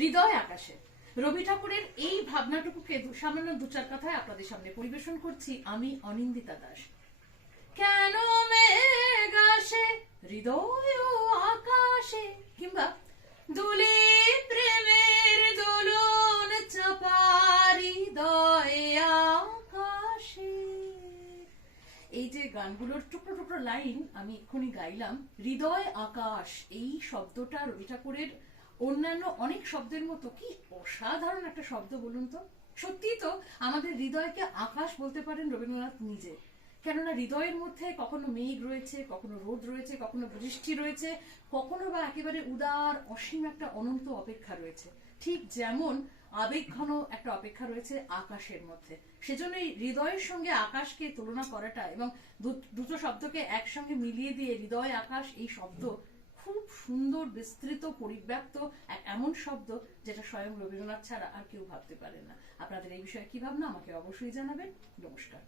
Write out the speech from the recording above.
হৃদয় আকাশে। রবি ঠাকুরের এই ভাবনাটুকুকে সামান্য দু চার কথায় আপনাদের সামনে পরিবেশন করছি আমি অনিন্দিতা দাস। কেন মেঘ আসে হৃদয় আকাশে? কিংবা দুলে প্রেমের দোলন চাপারি হৃদয় আকাশে? এই যে গানগুলোর টুকরো টুকরো লাইন আমি এক্ষুনি গাইলাম, হৃদয় আকাশ, এই শব্দটা রবি ঠাকুরের অন্যান্য অনেক শব্দের মতো কি অসাধারণ একটা শব্দ বলুন তো। সত্যি তো আমাদের হৃদয়কে আকাশ বলতে পারেন রবীন্দ্রনাথ নিজে। কেননা হৃদয়ের মধ্যে কখনো মেঘ রয়েছে, কখনো রোদ রয়েছে, কখনো বৃষ্টি রয়েছে, কখনো বা একেবারে উদার, অসীম একটা অনন্ত অপেক্ষা রয়েছে। ঠিক যেমন আবেগঘন একটা অপেক্ষা রয়েছে আকাশের মধ্যে। সেজন্য এই হৃদয়ের সঙ্গে আকাশকে তুলনা করাটা এবং দুটো শব্দকে একসঙ্গে মিলিয়ে দিয়ে হৃদয়, আকাশ এই শব্দ সুন্দর, বিস্তৃত, পরিব্যাপ্ত এক এমন শব্দ যেটা স্বয়ং রবীন্দ্রনাথ ছাড়া আর কেউ ভাবতে পারে না। আপনাদের এই বিষয়ে কি ভাবনা আমাকে অবশ্যই জানাবেন। নমস্কার।